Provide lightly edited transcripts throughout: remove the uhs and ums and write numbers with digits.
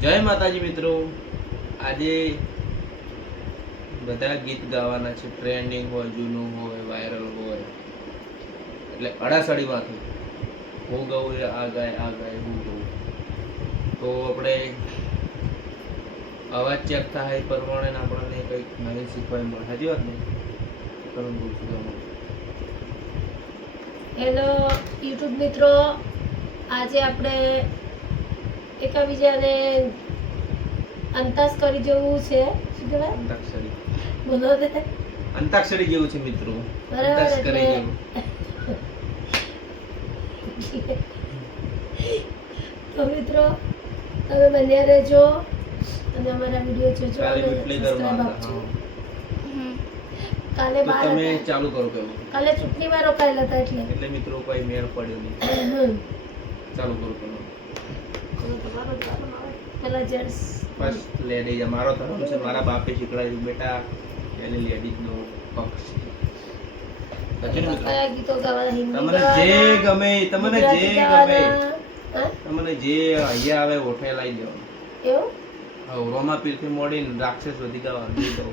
જય માતાજી મિત્રો, આજે બધા ગીત ગાવાના છે. ટ્રેન્ડિંગ હોય, જૂનું હોય, વાયરલ હોય, એટલે અડાસડીમાંથી હું ગાઉં આ ગાય હું ગાઉં. તો આપણે અવાજ ચેક થાય એ પ્રમાણે આપણને કંઈક નવીન શીખવા મળે. સાચી વાત નહીં? તમે બોલશું. હેલો યુટ્યુબ મિત્રો, આજે આપણે એકબીજાને અંતાસ કરી જેવું છે. શું કહેવાય? અંતાક્ષરી. બોલો દે. અંતાક્ષરી જેવું છે મિત્રો. બરાબર, અંતાક્ષરી જેવું. તો મિત્રો તમે બન્યા રહેજો અને અમારા વિડીયો જોજો કાલે અને રિપ્લે સબસ્ક્રાઇબ કરવા આપજો. હા. કાલે તો બાર તમે હતા. ચાલુ કરો કેવું. કાલે ચૂંટણીમાં રોકાયેલા હતા એટલે મિત્રો કોઈ મેળ પડ્યો નહીં. ચાલુ કરો પેલો. પેલા જેન્ટ્સ ફર્સ્ટ લેડીઝ અમારો ધર્મ છે. મારા બાપે શીખવાડ્યું બેટા, એને લેડીઝનો પક્ષ છે. સાચું ને મિત્રો? કયા ગીતો ગાવાના? હિન્દી તમને જે ગાવાના? ગમે, તમને જે ગુજરાતી ગમે, ગાવાના? હા? તમને જે અહીંયા આવે ઓઠે લાવી દેવાનું. એવું? હવે રોમા પીરથી મોડીને રાક્ષસ વધી ગાવાનું ગીતો.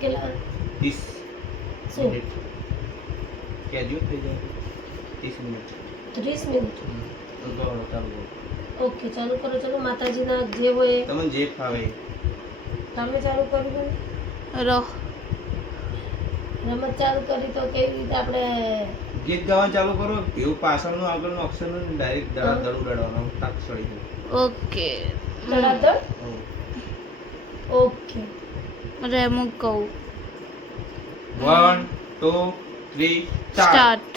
કેટલા 30 શું? મિનિટ કહેજો, થઈ જાય 30 મિનિટ. 30 મિનિટ. તો ચાલો ચાલુ કરો. ઓકે, ચાલુ કરો. ચલો માતાજીના જે હોય એ. તમને જે ફાવે એ. તમે ચાલુ કર્યું ને? રમત ચાલુ કરી તો કેવી રીતે આપણે ગીત ગાવાનું ચાલુ કરો. એવું પાછળનું આગળનું અક્ષરનું ડાયરેક્ટ દડ ઉડાડવાનું. તાક સળી જાય. ઓકે ધડાધડ? હવ. ઓકે. રેમુ કહું 1 2 3 સ્ટાર્ટ. સ્ટાર્ટ.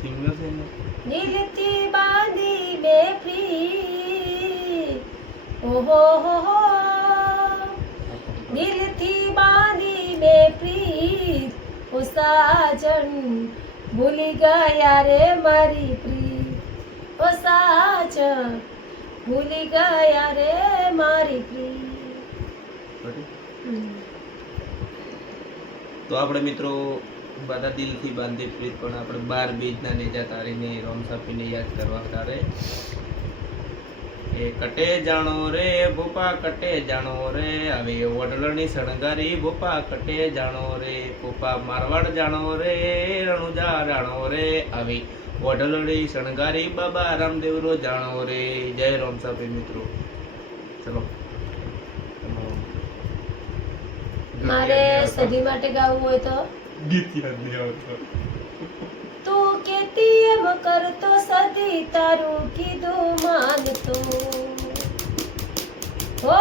સિંગર છે ને? દિલથી બાંધી બેફરી, ઓહો હો હો, દિલથી બાંધી બેફરી, ઓ સાજન ભૂલી ગયા રે મારી પ્રીત, ઓ સાજન ભૂલી ગયા રે મારી પ્રીત. તો આપણે મિત્રો બધા દિલથી બાંધી પ્રીત, પણ આપણે 12 બીજના નેજા તારીને રોમસાપીને યાદ કરવા તારે. એ કટે જાણો રે ભોપા, કટે જાણો રે, હવે વડલની શણગારી ભોપા, કટે જાણો રે ભોપા, મારવાડ જાણો રે, રણુજા જાણો રે, હવે વડલની શણગારી બાબા રામદેવરો જાણો રે. જય રોમસાપી મિત્રો. ચલો મારે સદી માટે ગાવું હોય તો ગીત યાદ નહીં આવતું. તું કેતી એમ કરતો સદી તારું કીધું માનતો, હો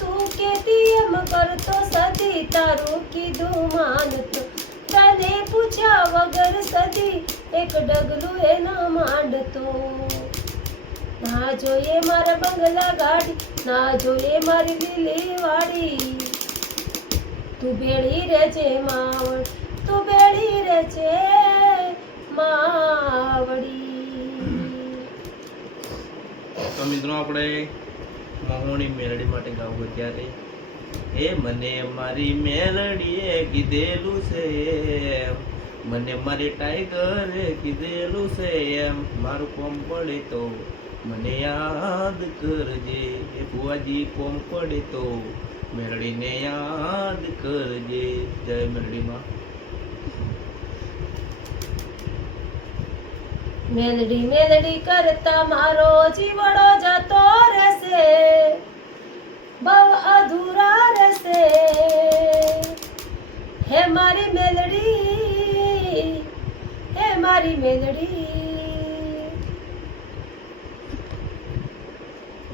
તું કેતી એમ કરતો સદી તારું કીધું માનતો, તને પૂછ્યા વગર સદી એક ડગલું એ ન માંડતો. ના જોઈએ મારા બંગલા ગાડી, ના જોઈએ મારી લીલી વાડી, તું ભેળી રહેજે માવડ, તું ભેળી રહેજે માવડી. તો મિત્રો આપણે મહોણી મેલડી માટે ગાવું ત્યારે એ મને મારી મેલડીએ કીધેલું છે એમ, મને મારી ટાઈગરે કીધેલું છે એમ, મારું કોમ પડે તો મને યાદ કરજે, એ બુઆજી કોમ પડે તો મેલડીને યાદ કરજે. જય મેલડીમાં. મેલડી મેલડી કરતા મારો જીવડો જતો રહેશે, બહુ અધૂરા રહેશે, હે મારી મેલડી, હે મારી મેલડી.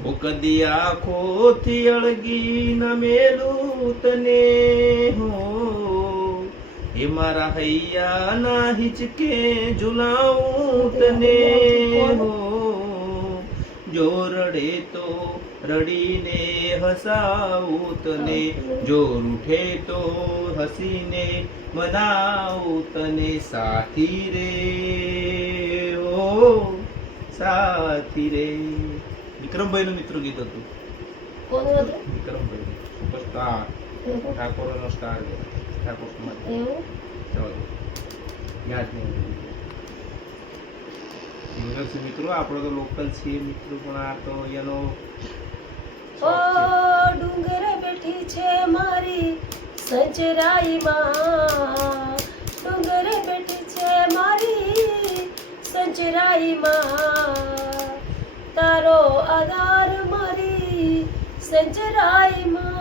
ઓ કદી આંખોથી અળગી ન મેલું તને હો, એ મારા હૈયા ના હિચકે ઝુલાવું તને હો, જો રડે તો રડીને હસાવું તને, જો રૂઠે તો હસીને મનાવું તને, સાથી રે ઓ સાથી રે. વિક્રમભાઈ નું મિત્ર ગીત હતું. કોનું હતું? વિક્રમભાઈ સુપરસ્ટાર. ઠાકોરનો સ્ટાર છે, ઠાકોર સમાજ. એવું ચલો યાદ નહીં સિંગર છે મિત્રો, આપણો તો લોકલ છીએ મિત્રો, પણ આ તો એનો ઓ ડુંગરે બેઠી છે મારી સજરાઈમાં, ડુંગરે બેઠી છે મારી સજરાઈમાં, તારો આધાર મારી સજરાઈમાં.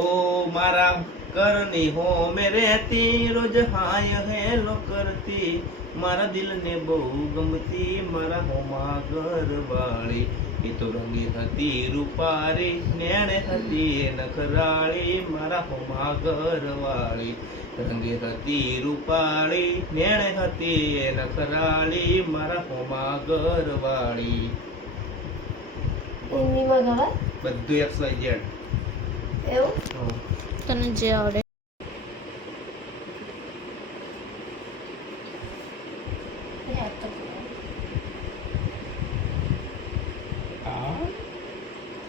ઓ મારા કરની હો મે રહેતી, રોજ હાય હેલો કરતી, મારા દિલને બહુ ગમતી, મારા હોમાં ઘરવાળી, એ તો રંગી હતી રૂપારી, નેણે હતી નખરાળી, મારા હોમાં ઘરવાળી, રંગે હતી રૂપાળી, નેણે હતી નખરાળી, મારા હોમાં ઘરવાળી. હિન્દીમાં ગવાય બધું XYZ. એવું? તને જે આવડે. યાદ તો કરો.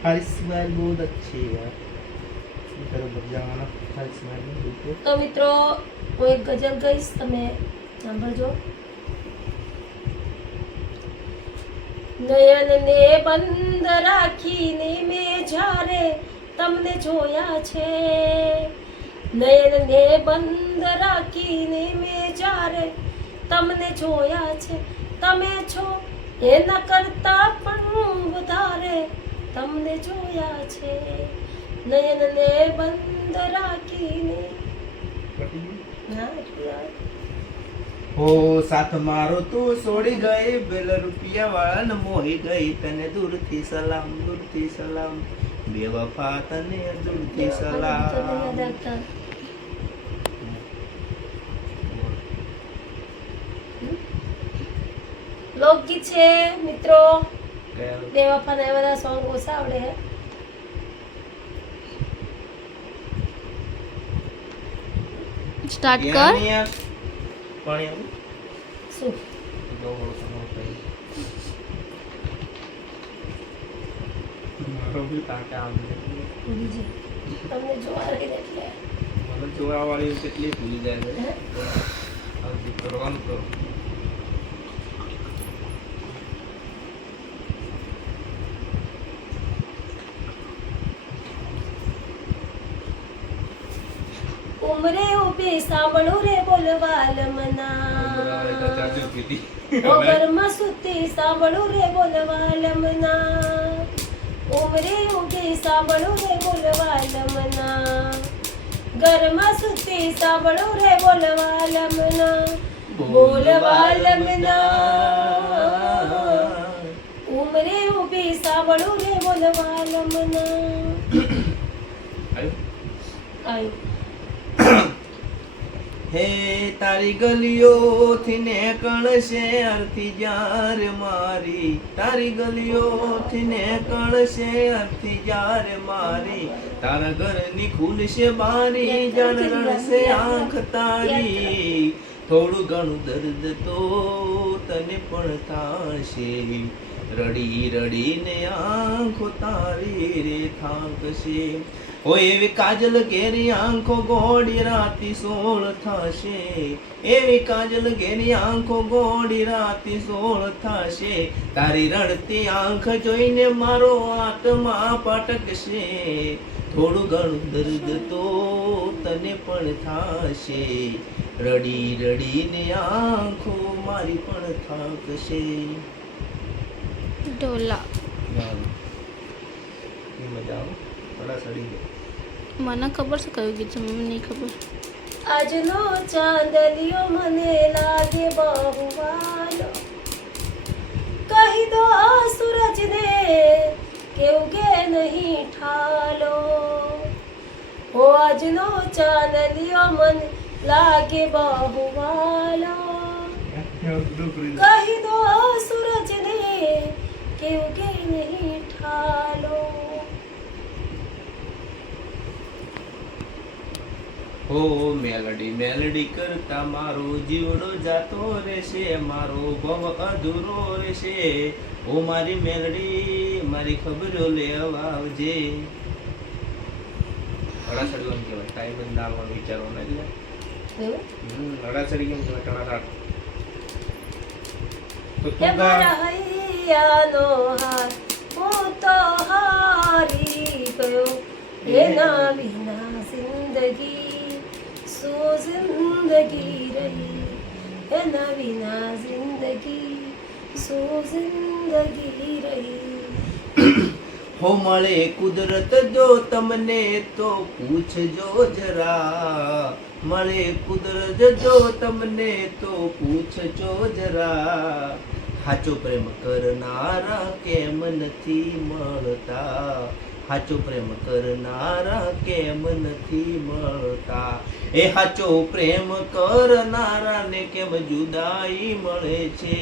हमारी स्माइल बहुत अच्छी है यार, इधर बढ़ जाना, हमारी स्माइल देखो. તો મિત્રો હું એક ગઝલ ગાઈશ, તમે સાંભળજો. નયનને બંધ રાખીને મેં જ્યારે તમને જોયા છે, નયનને બંધ રાખીને મેં જ્યારે તમને જોયા છે, તમે છો એના કરતા પણ વધારે તમને જોયા છે, નયનને બંધ રાખીને. ના, એટલું યાદ. हो साथ मारो तू सोड़ी गई, बेल रुपया वाला न मोही गई, तने दूर थी सलाम, दूर थी सलाम, बेवफा तने दूर थी તો નહીં सलाम. યાદ રાખતા. લોકગીત છે મિત્રો, બેવફાના એ બધા સોંગ ઓછા આવડે છે. સ્ટાર્ટ કર. पानी आवे? શું दो बोलो सुनो भाई. मारो भी ताके आवे. બીજી તમને જોવા રહી એટલે મને જોવા વાળી કેટલી ભૂલી જાય છે. હે? હવે કરવાનું કરો. ઉમરે ઉભી સાંભળું રે બોલવાલ બરાબર, તો મના, ચાલુ કીધી. ઘરમાં સુતી સાંભળું રે બોલવાલ મના, ઉમરે ઉભી સાંભળું રે બોલવાલ મના, ઘરમાં સુતી સાંભળું રે બોલવાલ મના, બોલવાલ મના, ઉમરે ઉભી સાંભળું રે બોલવાલ મના. આવ્યું? આયું. હે તારી ગલીઓથી નીકળશે અર્થી જ્યારે મારી, તારી ગલીઓથી નીકળશે અર્થી જ્યારે મારી, તારા ઘરની ખુલશે બારી, જાણ રડશે આંખ તારી, થોડું ઘણું દર્દ તો તને પણ થાશે, રડી રડીને આંખો તારી રે થાકશે. ઓ એવી કાજલ ઘેરી આંખો ગોળી રાતી સોળ થશે, એવી કાજલ ઘેરી આંખો ગોળી રાતી સોળ થશે, તારી રડતી આંખ જોઈને મારો આત્મા પટકશે, થોડું ઘણું દર્દ તો તને પણ થાશે, રડી રડીને આંખો મારી પણ થાકશે. ઢોલા. મજા આવે, થોડા સડી ગયા. મને ખબર છે કયું ગીત છે, મને નહીં ખબર. આજનો ચાંદલિયો મને લાગે બહુ વાલો, કહી દો આ સૂરજને કેવું કે નહીં ઠાલો, ઓ આજનો ચાંદલિયો મને લાગે બહુ વાલો, કહી દો આ સૂરજને કેવું કે નહીં ઠાલો. હો મેલડી મેલડી કરતા મારો જીવડો જાતો રહેશે, મારો ભવ અધૂરો રહેશે. ઓ મારી મેલડી મારી ખબરો લેવા આવજે. અડાસડી એમ કહેવાય, ટાઈમ જ ના આવવાનો વિચારવાનો એટલે એવું અડાસડી કેમ કહેવાય? ટણાટાટ. તો હે તું મારા ગા. હૈયાનો હાર હું તો હારી ગયો, એના વિના જિંદગી શું જિંદગી રહી, એના વિના જિંદગી શું જિંદગી રહી. હો મળે કુદરત જો તમને તો પૂછજો જરા, મળે કુદરત જો તમને તો પૂછજો જરા. હાચો પ્રેમ કરનારા કેમ નથી મળતા, હાચો પ્રેમ કરનારા કેમ નથી મળતા. એ હાચો પ્રેમ કરનારાને કેમ જુદાઈ મળે છે,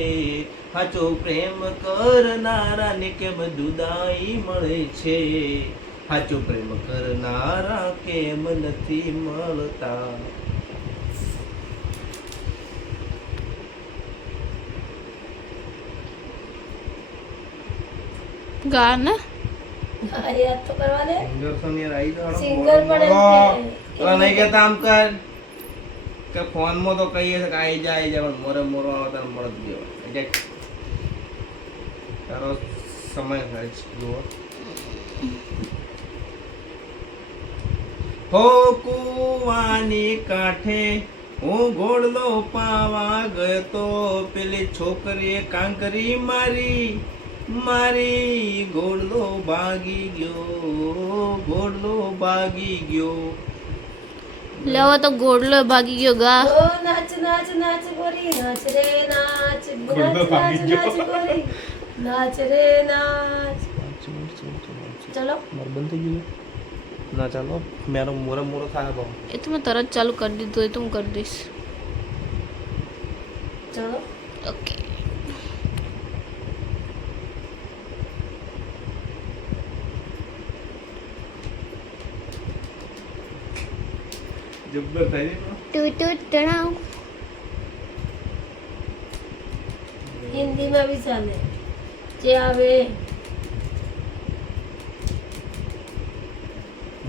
હાચો પ્રેમ કરનારાને કેમ જુદાઈ મળે છે, હાચો પ્રેમ કરનારા કેમ નથી મળતા. ગા ને હા, યાદ તો કરવા દે. સિંગર તો ને રાઈ દો. સિંગર પણ એમ કે ઓલા નહીં કહેતા આમ કર કે ફોનમાં તો કહીએ છે કે આઈ જાય પણ મોરે મોરો આવે તારે મળત ગયો એટલે તારો સમય થાય છે જુઓ. હો કુવાની કાંઠે હું ઘોડલો પાવા ગયો તો, પેલી છોકરીએ કાંકરી મારી મારી, ઘોડલો ભાગી ગયો, ઘોડલો ભાગી ગયો. લેવા તો ગોડલો ભાગી ગયો. ગા ઓ નાચ નાચ નાચ ગોરી નાચ રે નાચ, નાચ નાચ નાચ ગોરી નાચ રે નાચ. ચલો બંધ થઈ ગયું ના ચાલો મેરો મોરે મોરો થાય બહુ. એ તો મેં તરત ચાલુ કરી દીધું, એ તો હું કરી દઈશ. ચલો ઓકે. જબ્બર થાય તણાવ. હિન્દીમાં બી ચાલે જે આવે.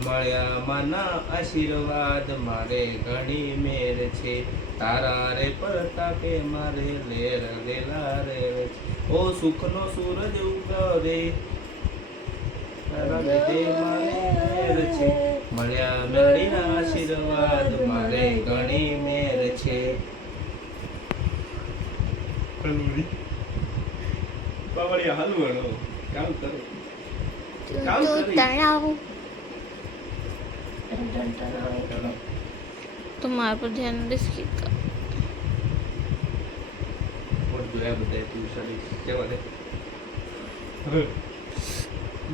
મળ્યા માના આશીર્વાદ મારે ઘણી મેર છે, તારા રે પરતાપે મારે લેર લેલા રે છે. ઓ સુખનો સૂરજ ઉગરે તારા લીધે મારે મેર છે, મળ્યા મેળીના આશીર્વાદ મારે ઘણી મેર છે. બાવળિયા હલવણો કામ કરે કામ કરી. તણાવ. ટન ટન ટન આવે. ચાલો. તો મારા પર ધ્યાન દઈશ કે ઓર જોયા બધાય તું સડી કેવા દે.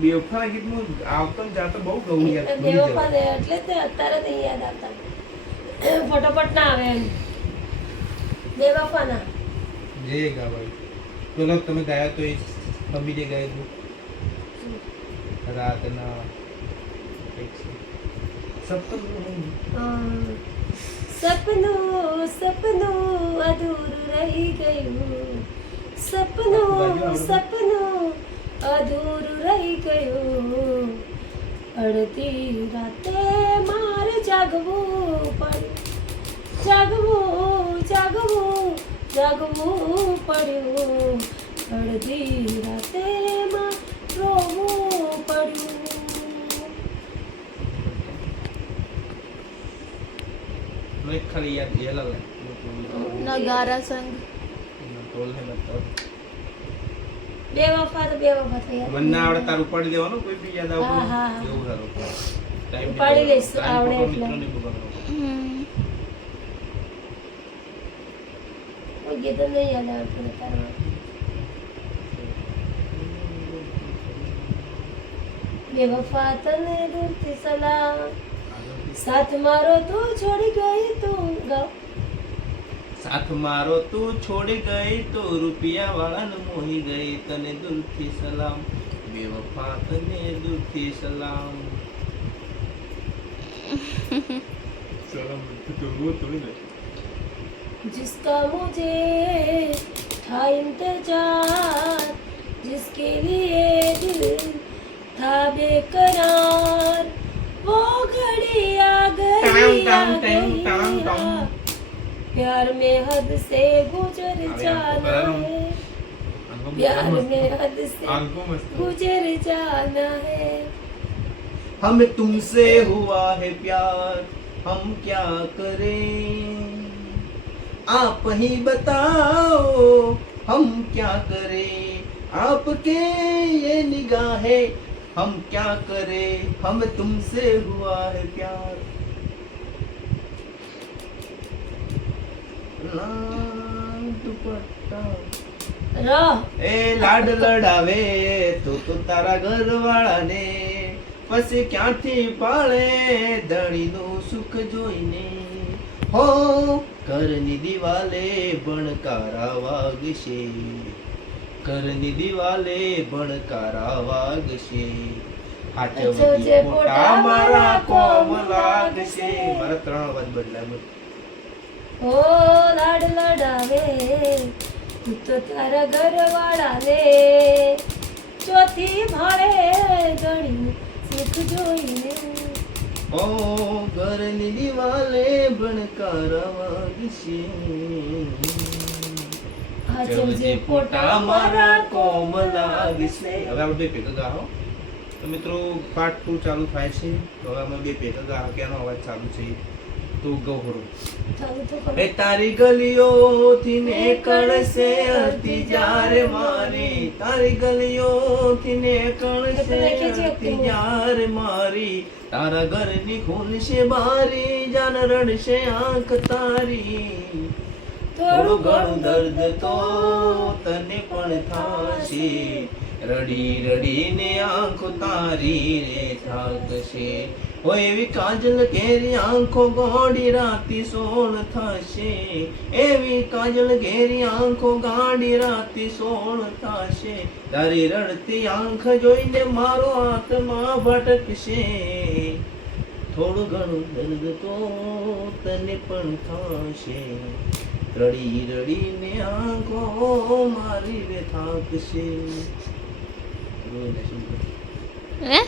બેવફા ગીતનું આવતો ને જાતો બહુ ગવું યાર ભૂલી બેવફા જવાય. ને એટલે જ ને અત્યારે નહીં યાદ આવતા, ફટોફટ ના આવે એમ. બેવફા ના જે ગાવાય પેલો તમે ગાયા તો એ મમ્મી જે ગાયું હતું રાતના એક છે. સપનું સપનું સપનું અધૂરું રહી ગયું, સપનું સપનું અધૂરું રહી ગયું, અડધી રાતે મારે જાગવું પડ્યું, જાગવું જાગવું જાગવું પડ્યું, અડધી રાતે માં રોવું પડ્યું. મેં ખાલી યાદ જેલા લે નગારા સંગ. ટોલ હે મત બેવફા તો બેવફા થયા. મને ના આવડે તારું ઉપાડી દેવાનું કોઈ બી યાદ હા, આવતું હા, હા. એવું સારું ટાઈમ ઉપાડી લઈશ, આવડે એટલે. કોઈ ગીત નહીં યાદ આવતું તારા. બેવફા તને દૂરથી સલામ, સાથ મારો તું છોડી ગઈ તું. ગાઓ. સાથ મારો તું છોડી ગઈ તો રૂપિયા વાળાને મોહી ગઈ, તને દૂરથી સલામ બેવફા તને દૂરથી સલામ. जिसका मुझे था इंतजार, जिसके लिए दिल था बेकरार, वो घड़ी आ गई प्यार में हद से गुजर जाना है, प्यार में हद से गुजर जाना है। हमें तुमसे हुआ है प्यार, हम क्या करें, आप ही बताओ हम क्या करें, आपके ये निगाहें हम क्या करें, हमें तुमसे हुआ है प्यार। लाल दुपट्टा એ લાડ લડાવે તો તારા ઘરવાળાને, પછી ક્યાંથી પાળે ધણીનું સુખ જોઈને, હો ઘરની દિવાલે ભણકારા વાગશે, ઘરની દિવાલે ભણકારા વાગશે, હાચવજે મોટા મારા કોમ લાગશે. મારા 3 અવાજ બદલાય. ओ लाड लडावे तू तो तारा घर वाला ने, चौथी भाड़े गणी सुख जोईने, ઓ ઘરની દિવાલે ભણકારા વાગશે, હાચવજે પોટા મારા કોમ લાગશે. હવે આપણે બે ભેગા ગાઓ. તો મિત્રો પાર્ટ 2 ચાલુ થાય છે. તો હવે અમે બે ભેગા ગાઓ. ક્યાંનો અવાજ ચાલુ છે તો ગૌરો. એ તારી ગલીઓથી નીકળશે હતી જ્યારે મારી, તારી ગલીઓથી નીકળશે હતી જ્યારે મારી, તારા ઘરની ખુલશે બારી, જાન રડશે આંખ તારી, થોડું ઘણું દર્દ તો તને પણ થાશે, રડી રડીને આંખો તારી રે થાકશે, હોય એવી કાજલ ઘેરી આંખો ગોડી રાતી સોણ થશે, એવી કાજલ ઘેરી આંખો ગાડી રાતી સોણ થશે, તારી રડતી આંખ જોઈને મારો આત્મા ભટકશે, થોડું ઘણું દર્દ તો તને પણ થશે, રડી રડીને આંખો મારી રે થાકશે. હે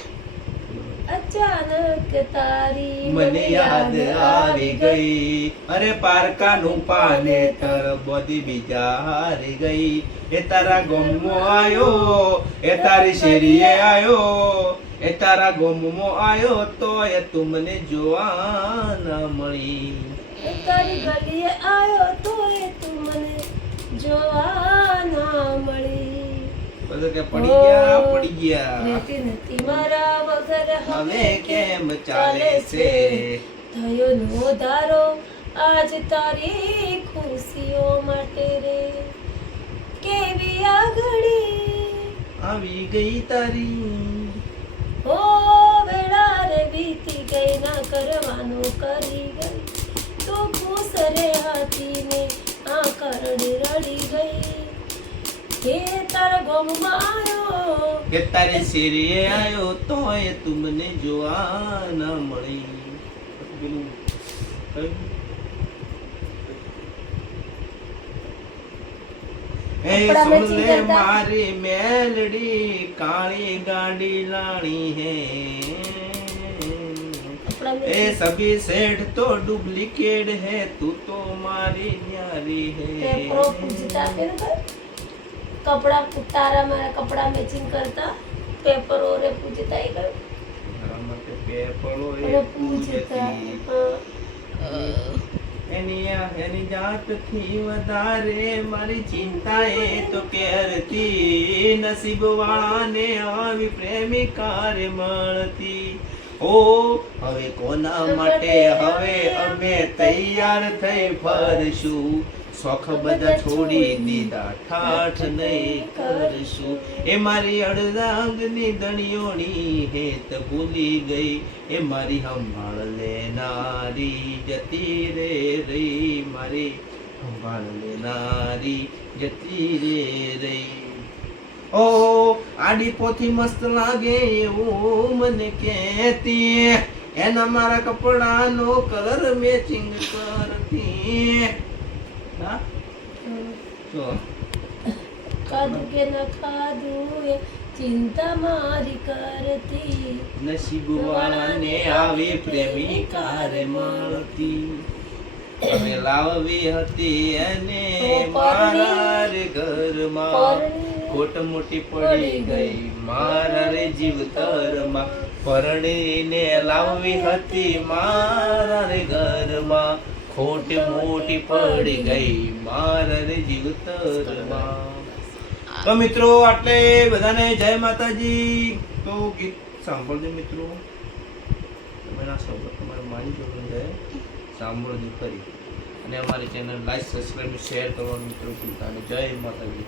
અચાનક તારી મને યાદ આવી ગઈ, અરે પારકાનું પાનેતર બધી બીજા હારી ગઈ, એ તારા ગમો આયો, એ તારી શેરીએ આયો, એ તારા ગમો આયો તો એ તું મને જોવા ના મળી, તારી ગલીએ આયો તો એ તું મને જોવા ના મળી. બધું કે પડી ગયા રહેતી નથી મારા વગર હવે કેમ ચાલે છે, થયો નો ધારો આજ તારી ખુશીઓ માટે રે, કેવી આ ઘડી આવી ગઈ તારી, ઓ વેળા રે વીતી ગઈ ના કરવાનું કરી ગઈ, તું ખુશ રે હતી ને આ કરડી રડી ગઈ, કે તારા ગમમાં આયો, કે તારી શેરીએ આયો તો એ તું મને જોવા ના મળી. એ સુન લે મારી મેલડી, કાળી ગાડી લાણી હે, એ સભી સેठ तो डुप्लीकेट है, तू तो मारी न्यारी है. પેપરો પૂછતા કે કપડા તારા મારા કપડા મેચિંગ કરતા પેપરો રે પૂછતા એ ગયો મારા માટે પેપરો એ અને પૂછતા એની જાતથી વધારે મારી ચિંતા એ તો કરતી, નસીબ વાળાને આવી પ્રેમિકા રે મળતી, ઓ હવે કોના માટે હવે અમે તૈયાર થઈ ફરશું, શોખ બધા છોડી દીધા ઠાઠ નહીં કરશું, એ મારી અડધાંગની દણિયોની હેત ભૂલી ગઈ, એ મારી સંભાળ લેનારી જતી રે રહી, મારી સંભાળ લેનારી જતી રે રહી. ઓ આડી પોથી મસ્ત લાગે એવું મને કહેતી, એના મારા કપડાનો કલર મેચિંગ કરતી. હા જો ખાધું કે ન ખાધું એ ચિંતા મારી કરતી. નસીબ વાળાને આવી પ્રેમિકા રે મળતી. અમે લાવવી હતી એને મારા રે ઘરમાં, ખોટ મોટી પડી ગઈ મારા રે જીવતરમાં. પરણીને લાવવી હતી મારા રે ઘરમાં, ખોટ મોટી પડી ગઈ મારા રે જીવતરમાં. તો મિત્રો આટલે બધાને જય માતાજી. તો ગીત સાંભળજો મિત્રો, તમે ના સાંભળો તમારે મારી જોડે છે, સાંભળજો ખરી. અને અમારી ચેનલ લાઈક સબસ્ક્રાઈબ શેર કરવાનું મિત્રો ભૂલતા નહીં. જય માતાજી.